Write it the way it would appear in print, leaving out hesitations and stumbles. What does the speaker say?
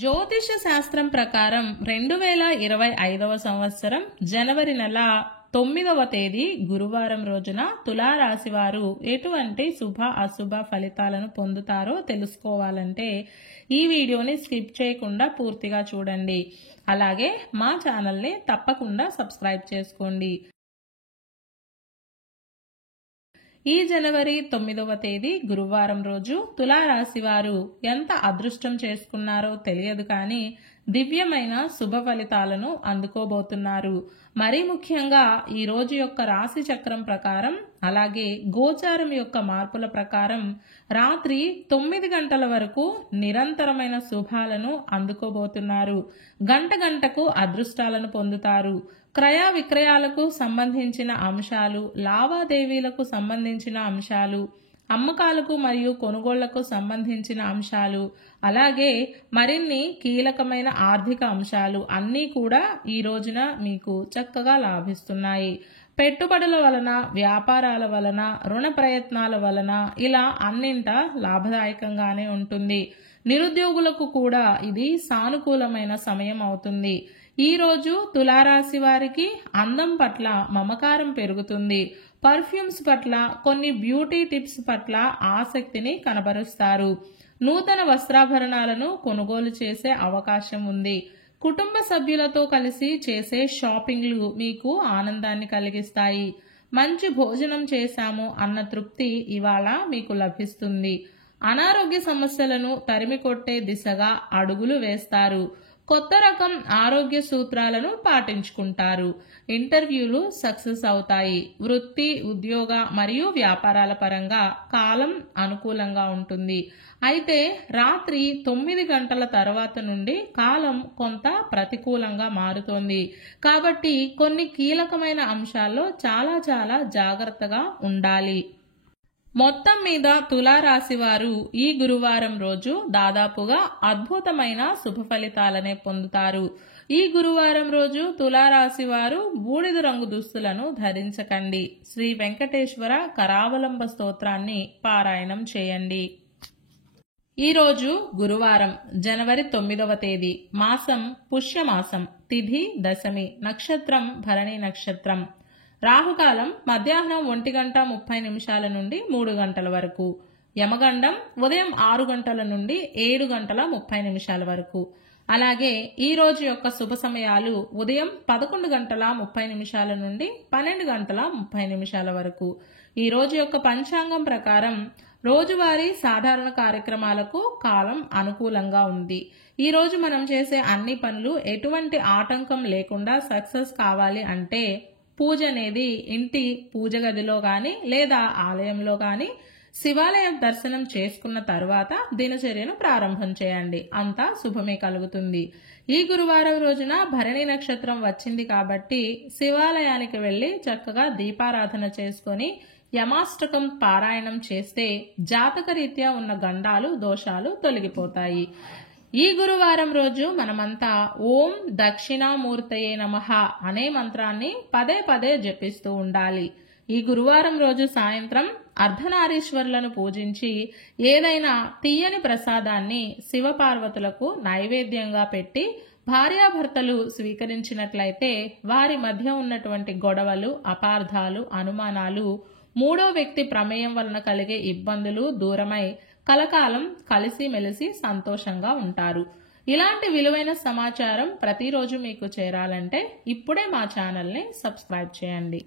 జ్యోతిష శాస్త్రం ప్రకారం 2025వ సంవత్సరం జనవరి నెల 9వ తేదీ గురువారం రోజున తులారాశి వారు ఎటువంటి శుభ అశుభ ఫలితాలను పొందుతారో తెలుసుకోవాలంటే ఈ వీడియోని స్కిప్ చేయకుండా పూర్తిగా చూడండి. అలాగే మా ఛానల్ని తప్పకుండా సబ్స్క్రైబ్ చేసుకోండి. ఈ జనవరి 9వ తేదీ గురువారం రోజు తులారాశి వారు ఎంత అదృష్టం చేసుకున్నారో తెలియదు కానీ దివ్యమైన శుభ ఫలితాలను అందుకోబోతున్నారు. మరీ ముఖ్యంగా ఈ రోజు యొక్క రాశి చక్రం ప్రకారం అలాగే గోచారం యొక్క మార్పుల ప్రకారం రాత్రి 9 గంటల వరకు నిరంతరమైన శుభాలను అందుకోబోతున్నారు. గంట గంటకు అదృష్టాలను పొందుతారు. క్రయ విక్రయాలకు సంబంధించిన అంశాలు, లావాదేవీలకు సంబంధించిన అంశాలు, అమ్మకాలకు మరియు కొనుగోళ్లకు సంబంధించిన అంశాలు, అలాగే మరిన్ని కీలకమైన ఆర్థిక అంశాలు అన్నీ కూడా ఈ రోజున మీకు చక్కగా లాభిస్తున్నాయి. పెట్టుబడుల వలన, వ్యాపారాల వలన, రుణ ప్రయత్నాల వలన ఇలా అన్నింటా లాభదాయకంగానే ఉంటుంది. నిరుద్యోగులకు కూడా ఇది సానుకూలమైన సమయం అవుతుంది. ఈ రోజు తులారాశి వారికి అందం పట్ల మమకారం పెరుగుతుంది. పర్ఫ్యూమ్స్ పట్ల, కొన్ని బ్యూటీ టిప్స్ పట్ల ఆసక్తిని కనబరుస్తారు. నూతన వస్త్రాభరణాలను కొనుగోలు చేసే అవకాశం ఉంది. కుటుంబ సభ్యులతో కలిసి చేసే షాపింగ్లు మీకు ఆనందాన్ని కలిగిస్తాయి. మంచి భోజనం చేశాము అన్న తృప్తి ఇవాళ మీకు లభిస్తుంది. అనారోగ్య సమస్యలను తరిమికొట్టే దిశగా అడుగులు వేస్తారు. కొత్త రకం ఆరోగ్య సూత్రాలను పాటించుకుంటారు. ఇంటర్వ్యూలు సక్సెస్ అవుతాయి. వృత్తి, ఉద్యోగ మరియు వ్యాపారాల పరంగా కాలం అనుకూలంగా ఉంటుంది. అయితే రాత్రి 9 గంటల తర్వాత నుండి కాలం కొంత ప్రతికూలంగా మారుతోంది. కాబట్టి కొన్ని కీలకమైన అంశాల్లో చాలా జాగ్రత్తగా ఉండాలి. మొత్తం మీద తులారాశి వారు ఈ గురువారం రోజు దాదాపుగా అద్భుతమైన శుభ ఫలితాలనే పొందుతారు. ఈ గురువారం రోజు తులారాశి వారు బూడిద రంగు దుస్తులను ధరించకండి. శ్రీ వెంకటేశ్వర కరావలంబ స్తోత్రాన్ని పారాయణం చేయండి. ఈ రోజు గురువారం జనవరి 9వ తేదీ, మాసం పుష్యమాసం, తిథి దశమి, నక్షత్రం భరణి నక్షత్రం. రాహుకాలం మధ్యాహ్నం 1:30 నుండి 3 గంటల వరకు. యమగండం ఉదయం 6 గంటల నుండి 7 గంటల 30 నిమిషాల వరకు. అలాగే ఈ రోజు యొక్క శుభ సమయాలు ఉదయం 11:30 నుండి 12:30 వరకు. ఈ రోజు యొక్క పంచాంగం ప్రకారం రోజువారీ సాధారణ కార్యక్రమాలకు కాలం అనుకూలంగా ఉంది. ఈ రోజు మనం చేసే అన్ని పనులు ఎటువంటి ఆటంకం లేకుండా సక్సెస్ కావాలి అంటే పూజ అనేది ఇంటి పూజ గదిలో గాని లేదా ఆలయంలో గాని శివాలయం దర్శనం చేసుకున్న తర్వాత దినచర్యను ప్రారంభం చేయండి. అంతా శుభమే కలుగుతుంది. ఈ గురువారం రోజున భరణి నక్షత్రం వచ్చింది కాబట్టి శివాలయానికి వెళ్లి చక్కగా దీపారాధన చేసుకొని యమాష్టకం పారాయణం చేస్తే జాతకరీత్యా ఉన్న గండాలు, దోషాలు తొలగిపోతాయి. ఈ గురువారం రోజు మనమంతా ఓం దక్షిణామూర్తయే నమః అనే మంత్రాన్ని పదే జపిస్తూ ఉండాలి. ఈ గురువారం రోజు సాయంత్రం అర్ధనారీశ్వరులను పూజించి ఏదైనా తీయని ప్రసాదాన్ని శివపార్వతులకు నైవేద్యంగా పెట్టి భార్యాభర్తలు స్వీకరించినట్లయితే వారి మధ్య ఉన్నటువంటి గొడవలు, అపార్థాలు, అనుమానాలు, మూడో వ్యక్తి ప్రమేయం వలన కలిగే ఇబ్బందులు దూరమై కలకాలం కలిసిమెలిసి సంతోషంగా ఉంటారు. ఇలాంటి విలువైన సమాచారం ప్రతిరోజు మీకు చేరాలంటే ఇప్పుడే మా ఛానల్ని సబ్స్క్రైబ్ చేయండి.